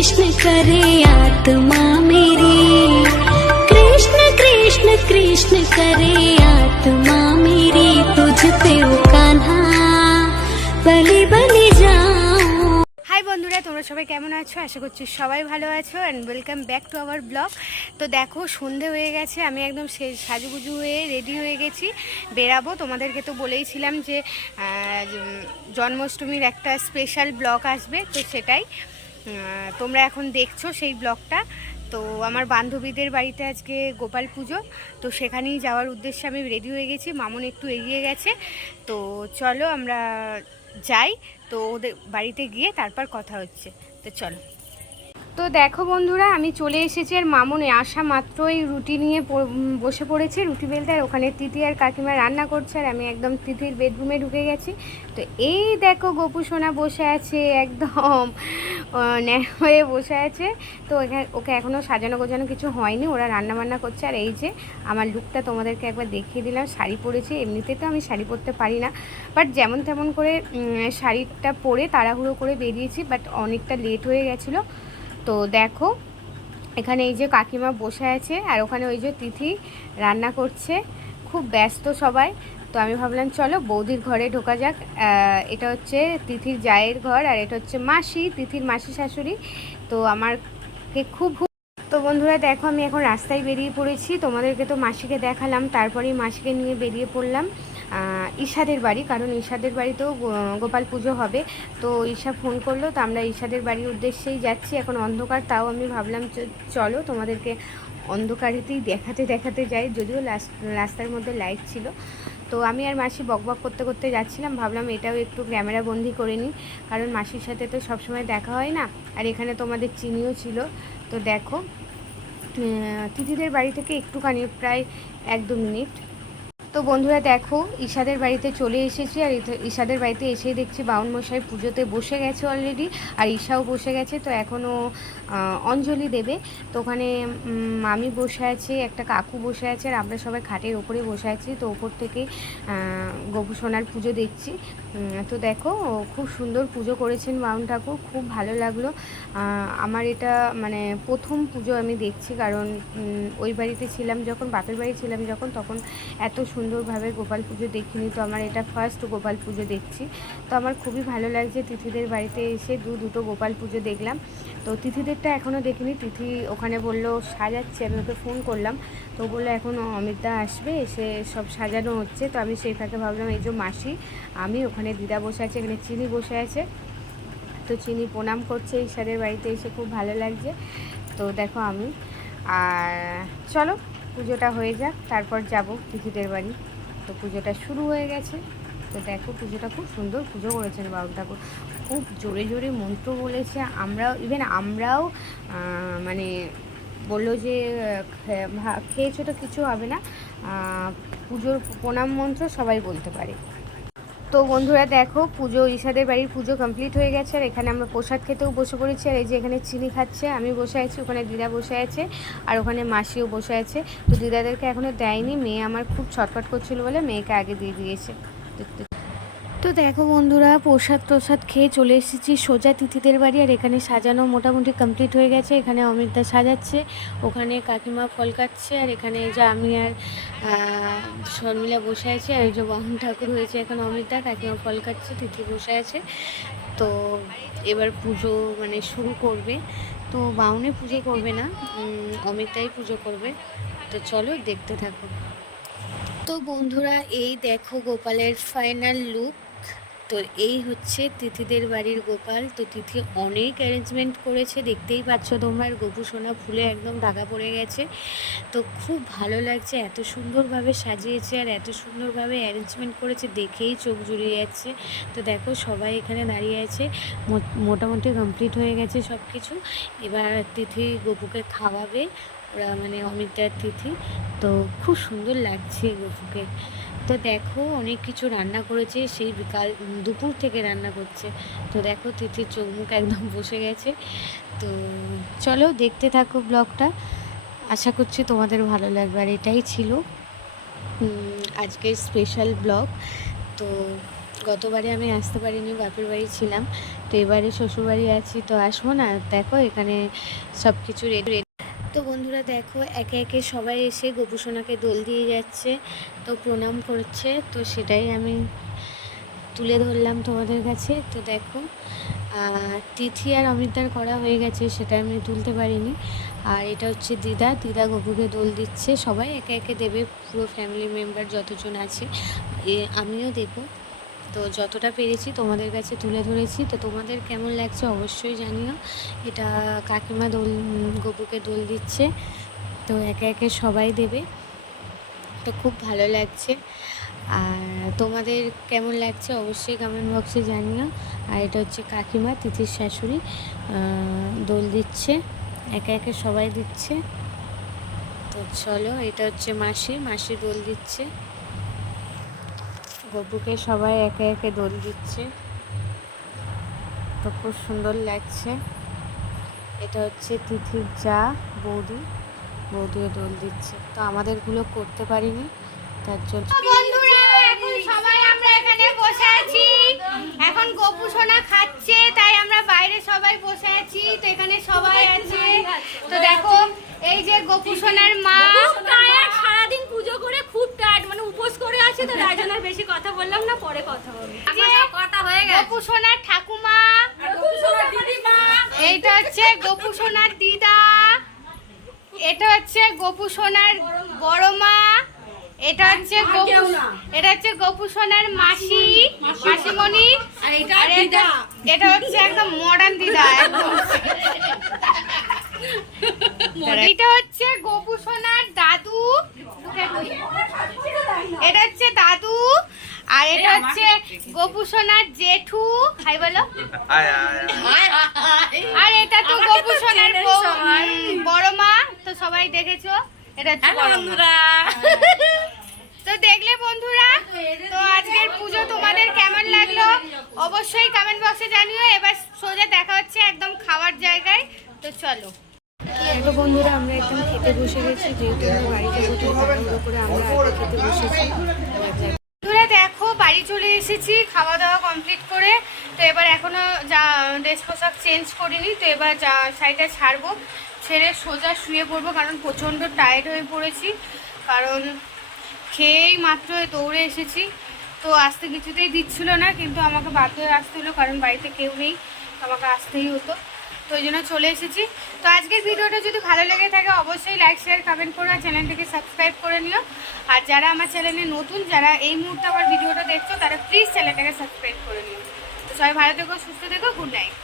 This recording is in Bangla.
कृष्ण करे आत्मा मेरी, कृष्ण कृष्ण कृष्ण करे आत्मा मेरी, तुझ पे ओ कान्हा बलि बलि जाऊं। হাই বন্ধুরা, তোমরা সবাই কেমন আছো? আশা করছি সবাই ভালো আছো and welcome back to our blog. তো দেখো সন্ধে হয়ে গেছে, আমি একদম সাজুগুজু হয়ে রেডি হয়ে গেছি, বেরাবো। তোমাদেরকে তো বলেইছিলাম যে জন্মাষ্টমীর একটা স্পেশাল ব্লগ আসবে, তো সেটাই তোমরা এখন দেখছো সেই ব্লগটা। তো আমার বান্ধবীদের বাড়িতে আজকে গোপাল পুজো, তো সেখানেই যাওয়ার উদ্দেশ্যে আমি রেডি হয়ে গেছি। মামুন একটু এগিয়ে গেছে, তো চলো আমরা যাই। তো ওদের বাড়িতে গিয়ে তারপর কথা হচ্ছে, তো চলো। তো দেখো বন্ধুরা, আমি চলে এসেছি আর মামুন আসা মাত্রই রুটি নিয়ে বসে পড়েছে, রুটি বেলতে। আর ওখানে তিথি আর কাকিমা রান্না করছে আর আমি একদম তিথির বেডরুমে ঢুকে গেছি। তো এই দেখো গপু সোনা বসে আছে, একদম হয়ে বসে আছে। তো ওকে এখনও সাজানো গোজানো কিছু হয়নি, ওরা রান্না বান্না করছে। আর এই যে আমার লুকটা তোমাদেরকে একবার দেখিয়ে দিলাম, শাড়ি পরেছি। এমনিতে তো আমি শাড়ি পরতে পারি না, বাট যেমন তেমন করে শাড়িটা পরে তাড়াহুড়ো করে বেরিয়েছি, বাট অনেকটা লেট হয়ে গেছিলো। তো দেখো এখানে এই যে কাকিমা বসে আছে আর ওখানে ওই যে তিথি রান্না করছে, খুব ব্যস্ত সবাই। তো আমি ভাবলাম চলো বৌদির ঘরে ঢোকা যাক। এটা হচ্ছে তিথির জায়ের ঘর আর এটা হচ্ছে মাসি, তিথির মাসি শাশুড়ি। তো আমারকে খুব, তো বন্ধুরা দেখো আমি এখন রাস্তায় বেরিয়ে পড়েছি। তোমাদেরকে তো মাসিকে দেখালাম, তারপরেই মাসিকে নিয়ে বেরিয়ে পড়লাম ঈশাদের বাড়ি, কারণ ঈশাদের বাড়িতেও গোপাল পুজো হবে। তো ঈশা ফোন করলো, তো আমরা ঈশাদের বাড়ির উদ্দেশ্যেই যাচ্ছি। এখন অন্ধকার, তাও আমি ভাবলাম চলো তোমাদেরকে অন্ধকারেতেই দেখাতে দেখাতে যাই, যদিও রাস্তার মধ্যে লাইট ছিল। তো আমি আর মাসি বকবক করতে করতে যাচ্ছিলাম, ভাবলাম এটাও একটু ক্যামেরা বন্দি করে নিই, কারণ মাসির সাথে তো সবসময় দেখা হয় না। আর এখানে তোমাদের চিনিও ছিল। তো দেখো তিথিদের বাড়ি থেকে একটুখানি প্রায় 1-2 মিনিট। তো বন্ধুরা দেখো ঈশাদের বাড়িতে চলে এসেছি, আর ঈশাদের বাড়িতে এসেই দেখছি বাউন মশাই পুজোতে বসে গেছে অলরেডি, আর ঈশাও বসে গেছে। তো এখনও অঞ্জলি দেবে। তো ওখানে মামি বসে আছে, একটা কাকু বসে আছে, আর আমরা সবাই খাটের ওপরে বসে আছি। তো ওপর থেকে গোপু সোনার পুজো দেখছি। তো দেখো খুব সুন্দর পুজো করেছেন বাউন ঠাকুর, খুব ভালো লাগলো। আমার এটা মানে প্রথম পুজো আমি দেখছি, কারণ ওই বাড়িতে ছিলাম যখন, বাপের বাড়ি ছিলাম যখন, তখন এত সুন্দরভাবে গোপাল পুজো দেখিনি। তো আমার এটা ফার্স্ট গোপাল পুজো দেখছি। তো আমার খুবই ভালো লাগছে তিথিদের বাড়িতে এসে দুটো গোপাল পুজো দেখলাম। তো তিথিদেরটা এখনও দেখিনি, তিথি ওখানে বললো সাজাচ্ছে, আমি ওকে ফোন করলাম। তো বললো এখন অমিতদা আসবে, এসে সব সাজানো হচ্ছে। তো আমি সেই ফাঁকে ভাবলাম এই যে মাসি, আমি ওখানে দিদা বসে আছে, এখানে চিনি বসে আছে। তো চিনি প্রণাম করছে ঈশাদের বাড়িতে এসে, খুব ভালো লাগছে। তো দেখো আমি, আর চলো পুজোটা হয়ে যাক, তারপর যাব তিথিদের বাড়ি। তো পুজোটা শুরু হয়ে গেছে। তো দেখো পুজোটা খুব সুন্দর পুজো করেছেন বাউল ঠাকুর, খুব জোরে জোরে মন্ত্র বলেছে। আমরাও মানে বললো যে খেয়েছো তো কিছু হবে না, পুজোর প্রণাম মন্ত্র সবাই বলতে পারে। তো বন্ধুরা দেখো পুজো, ঈশাদের বাড়ির পুজো কমপ্লিট হয়ে গেছে, আর এখানে আমরা প্রসাদ খেতেও বসে পড়েছি। আর এই যে এখানে চিনি খাচ্ছে, আমি বসে আছি, ওখানে দিদা বসে আছে, আর ওখানে মাসিও বসে আছে। তো দিদাদেরকে এখনও দেয়নি, মেয়ে আমার খুব ছটফট করছিল বলে মেয়েকে আগে দিয়ে দিয়েছে। তো দেখো বন্ধুরা প্রসাদ খেয়ে চলে এসেছি সোজা তিথিদের বাড়ি, আর এখানে সাজানো মোটামুটি কমপ্লিট হয়ে গেছে। এখানে অমিতদা সাজাচ্ছে, ওখানে কাকিমা ফল কাটছে, আর এখানে যে আমি আর শর্মিলা বসে আছে, আর এই যে বাহন ঠাকুর হয়েছে। এখন অমিতদা, কাকিমা ফল কাটছে, তিথি বসে আছে। তো এবার পুজো মানে শুরু করবে। তো বাউনে পুজো করবে না, অমিতদাই পুজো করবে। তো চলো দেখতে থাকো। তো বন্ধুরা এই দেখো গোপালের ফাইনাল লুক। তো এই হচ্ছে তিথিদের বাড়ির গোপাল। তো তিথি অনেক অ্যারেঞ্জমেন্ট করেছে, দেখতেই পাচ্ছ তোমরা, গোপু সোনা ফুলে একদম ঢাকা পড়ে গেছে। তো খুব ভালো লাগছে, এত সুন্দরভাবে সাজিয়েছে আর এত সুন্দরভাবে অ্যারেঞ্জমেন্ট করেছে, দেখেই চোখ জুড়িয়ে যাচ্ছে। তো দেখো সবাই এখানে দাঁড়িয়ে আছে, মোটামুটি কমপ্লিট হয়ে গেছে সব কিছু। এবার তিথি গোপুকে খাওয়াবে, ওরা মানে অমিতদার তিথি। তো খুব সুন্দর লাগছে গোপুকে। তো দেখো অনেক কিছু রান্না করেছে, সেই দুপুর থেকে রান্না করছে। তো দেখো তিথির চোখ মুখ একদম বসে গেছে। তো চলো দেখতে থাকো ব্লগটা, আশা করছি তোমাদের ভালো লাগবে। আর এটাই ছিল আজকের স্পেশাল ব্লগ। তো গতবারে আমি আসতে পারিনি, বাপের বাড়ি ছিলাম, তো এবারে শ্বশুরবাড়ি আছি, তো আসবো না। দেখো এখানে সব কিছু রেডি। তো বন্ধুরা দেখো একে একে সবাই এসে গোপুসোনাকে দোল দিয়ে যাচ্ছে, তো প্রণাম করছে, তো সেটাই আমি তুলে ধরলাম তোমাদের কাছে। তো দেখো তিথি আর অমিতার করা হয়ে গেছে, সেটা আমি তুলতে পারিনি। আর এটা হচ্ছে দিদা, দিদা গপুকে দোল দিচ্ছে, সবাই একে একে দেবে, পুরো ফ্যামিলি মেম্বার যতজন আছে, আমিও দেবো। তো যতটা পেরেছি তোমাদের কাছে তুলে ধরেছি। তো তোমাদের কেমন লাগছে অবশ্যই জানিও। এটা কাকিমা গপুকে দোল দিচ্ছে, তো একে একে সবাই দেবে, তো খুব ভালো লাগছে। আর তোমাদের কেমন লাগছে অবশ্যই কমেন্ট বক্সে জানিও। আর এটা হচ্ছে কাকিমা, তিথির শাশুড়ি, দোল দিচ্ছে, একে একে সবাই দিচ্ছে। তো চলো, এটা হচ্ছে মাসি, মাসি দোল দিচ্ছে, গপুকে সবাই একে একে দোল দিচ্ছে, তো খুব সুন্দর লাগছে। এটা হচ্ছে তিথির যা বৌদি, বৌদিও দোল দিচ্ছে। তো আমাদেরগুলো করতে পারিনি, তার জন্য। বন্ধুরা এখন সবাই আমরা এখানে বসে আছি, এখন গপু সোনা খাচ্ছে, তাই আমরা বাইরে সবাই বসে আছি। তো এখানে সবাই আছে, তো দেখো এই যে গপু সোনার মা সারাদিন পুজো করে খুব টায়ার্ড, মানে উপোস করে আছে, তো তাই জন্য আর বেশি কথা বললাম না, পরে কথা বলবো। কথা হয়ে গেছে, গপু সোনার ঠাকুমা, এইটা হচ্ছে গপু সোনার দিদা, এটা হচ্ছে গপু সোনার বড় মা, এটা হচ্ছে গপু সোনার মাসি, মাসিমণি, আর এটা হচ্ছে একদম মডার্ন দিদা একদম। এটা হচ্ছে গপু সোনার দাদু, এটা হচ্ছে দাদু, আর এটা হচ্ছে গপু সোনার জেঠু, হাই বলো, আর এটা তো গপু সোনার বড় মা, তো সবাই দেখেছো, এটা হচ্ছে বন্ধুরা। তো দেখলে বন্ধুরা, তো আজকের পুজো তোমাদের কেমন লাগলো অবশ্যই কমেন্ট বক্সে জানিও। এবার সোজা দেখা হচ্ছে একদম খাওয়ার জায়গায়, তো চলো। তো বন্ধুরা আমরা একদম খেতে বসে গেছি, যেহেতু আমরা বাড়িতে বসে তাড়াহুড়ো করে আমরা আগে খেতে বসেছি। বন্ধুরা দেখো বাড়ি চলে এসেছি খাওয়া দাওয়া কমপ্লিট করে, তো এবার এখনো যা ড্রেস পোশাক চেঞ্জ করিনি, তো এবার যা শাড়িটা ছাড়বো, ছেড়ে সোজা শুয়ে পড়বো, কারণ প্রচণ্ড টায়ার্ড হয়ে পড়েছি, কারণ খেয়েই মাত্র দৌড়ে এসেছি। তো আসতে কিছুতেই দিচ্ছিল না, কিন্তু আমাকে বাধ্য হয়ে আসতে হলো, কারণ বাড়িতে কেউ নেই, আমাকে আসতেই হতো, তো ওই জন্য চলে এসেছি। তো আজকের ভিডিওটা যদি ভালো লেগে থাকে অবশ্যই লাইক শেয়ার কমেন্ট করো, আর চ্যানেলটিকে সাবস্ক্রাইব করে নিও। আর যারা আমার চ্যানেলে নতুন, যারা এই মুহূর্তে আমার ভিডিওটা দেখছো, তারা প্লিজ চ্যানেলটাকে সাবস্ক্রাইব করে নিও। তো সবাই ভালো থেকো, সুস্থ থেকো, গুড নাইট।